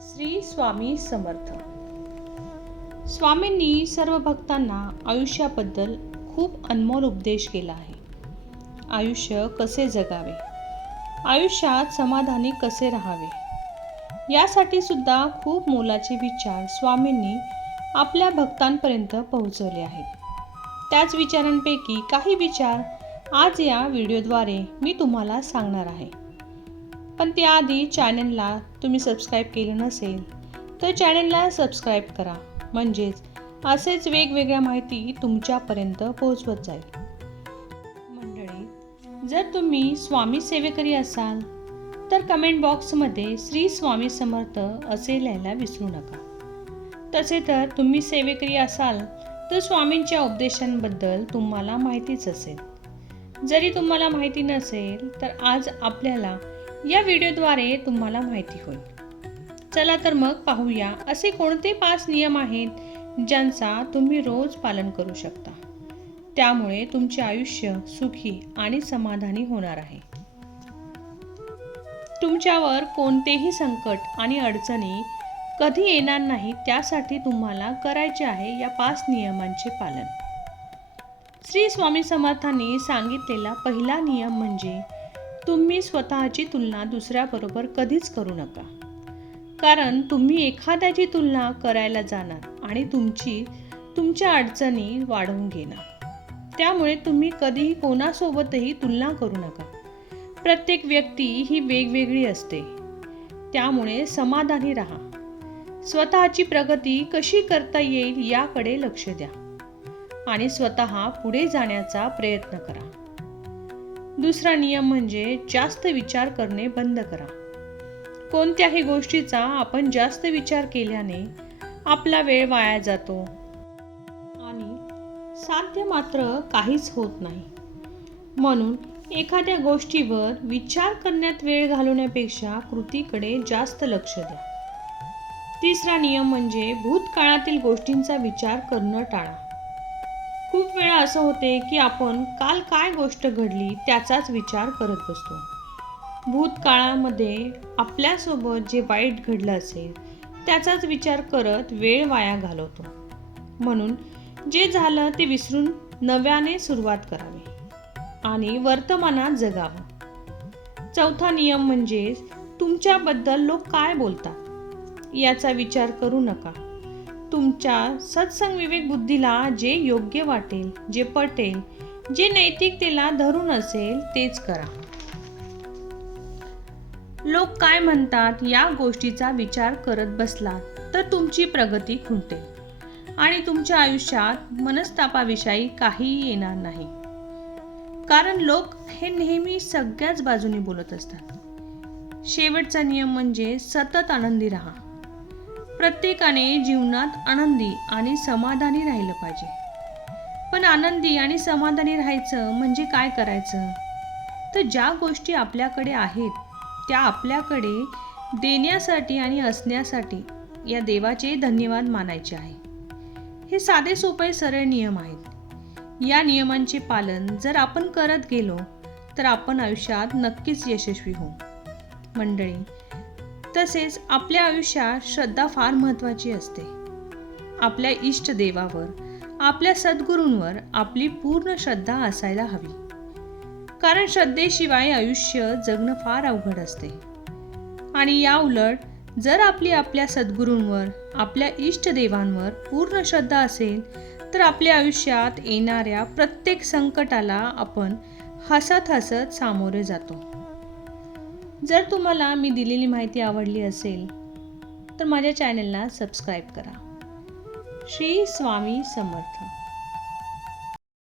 श्री स्वामी समर्थ. स्वामींनी सर्व भक्तांना आयुष्याबद्दल खूप अनमोल उपदेश केला आहे. आयुष्य कसे जगावे? आयुष्यात समाधानी कसे राहावे? यासाठी सुद्धा खूप मोलाचे विचार स्वामींनी आपल्या भक्तांपर्यंत पोहोचवले आहेत. त्याच विचारांपैकी काही विचार आज या व्हिडिओद्वारे मी तुम्हाला सांगणार आहे. पण त्याआधी चॅनलला तुम्ही सबस्क्राईब केले नसेल तर चॅनलला सबस्क्राईब करा. म्हणजेच असेच वेगवेगळ्या माहिती तुमच्यापर्यंत पोहोचवत जाईल. मंडळी जर तुम्ही स्वामी सेवेकरी असाल तर कमेंट बॉक्समध्ये श्री स्वामी समर्थ असे लिहायला विसरू नका. तसे तर तुम्ही सेवेकरी असाल तर स्वामींच्या उपदेशांबद्दल तुम्हाला माहितीच असेल. जरी तुम्हाला माहिती नसेल तर आज आपल्याला या व्हिडिओद्वारे तुम्हाला माहिती होईल. चला तर मग पाहूया असे कोणते पाच नियम आहेत ज्यांचा तुम्ही रोज पालन करू शकता. त्यामुळे तुमचे आयुष्य सुखी आणि समाधानी होणार आहे. तुमच्यावर कोणतेही संकट आणि अडचणी कधी येणार नाही त्यासाठी तुम्हाला करायचे आहे या पाच नियमांचे पालन. श्री स्वामी समर्थांनी सांगितलेला पहिला नियम म्हणजे तुम्ही स्वतःची तुलना दुसऱ्याबरोबर कधीच करू नका. कारण तुम्ही एखाद्याची तुलना करायला जाणार आणि तुमची तुमच्या अडचणी वाढवून घेणार. त्यामुळे तुम्ही कधीही कोणासोबतही तुलना करू नका. प्रत्येक व्यक्ती ही वेगवेगळी असते. त्यामुळे समाधानी राहा. स्वतःची प्रगती कशी करता येईल याकडे लक्ष द्या. आणि स्वतः पुढे जाण्याचा प्रयत्न करा. दुसरा नियम म्हणजे जास्त विचार करणे बंद करा. कोणत्याही गोष्टीचा आपण जास्त विचार केल्याने आपला वेळ वाया जातो आणि साध्य मात्र काहीच होत नाही. म्हणून एखाद्या गोष्टीवर विचार करण्यात वेळ घालवण्यापेक्षा कृतीकडे जास्त लक्ष द्या. तिसरा नियम म्हणजे भूतकाळातील गोष्टींचा विचार करणं टाळा. खूप वेळा असं होते की आपण काल काय गोष्ट घडली त्याचाच विचार करत बसतो. भूतकाळामध्ये आपल्यासोबत जे वाईट घडलं असेल त्याचाच विचार करत वेळ वाया घालवतो. म्हणून जे झालं ते विसरून नव्याने सुरुवात करावी आणि वर्तमानात जगावं. चौथा नियम म्हणजे तुमच्याबद्दल लोक काय बोलतात? याचा विचार करू नका. तुमच्या सत्संग विवेक बुद्धीला जे योग्य वाटेल जे पटेल जे नैतिकतेला धरून असेल तेच करा. लोक काय म्हणतात या गोष्टीचा विचार करत बसला तर तुमची प्रगती खुंटेल. आणि तुमच्या आयुष्यात मनस्तापाविषयी काहीही येणार नाही. कारण लोक हे नेहमी सगळ्याच बाजूने बोलत असतात. शेवटचा नियम म्हणजे सतत आनंदी राहा. प्रत्येकाने जीवनात आनंदी आणि समाधानी राहिलं पाहिजे. पण आनंदी आणि समाधानी राहायचं म्हणजे काय करायचं? तर ज्या गोष्टी आपल्याकडे आहेत त्या आपल्याकडे देण्यासाठी आणि असण्यासाठी या देवाचे धन्यवाद मानायचे आहे. हे साधे सोपे सरळ नियम आहेत. या नियमांचे पालन जर आपण करत गेलो तर आपण आयुष्यात नक्कीच यशस्वी होऊ. मंडळी तसेच आपल्या आयुष्यात श्रद्धा फार महत्त्वाची असते. आपल्या इष्टदेवावर आपल्या सद्गुरूंवर आपली पूर्ण श्रद्धा असायला हवी. कारण श्रद्धेशिवाय आयुष्य जगणं फार अवघड असते. आणि या उलट जर आपली आपल्या सद्गुरूंवर आपल्या इष्टदेवांवर पूर्ण श्रद्धा असेल तर आपल्या आयुष्यात येणाऱ्या प्रत्येक संकटाला आपण हसत हसत सामोरे जातो. जर तुम्हाला मी दिलेली माहिती आवडली असेल तर माझ्या चॅनलला सबस्क्राईब करा. श्री स्वामी समर्थ.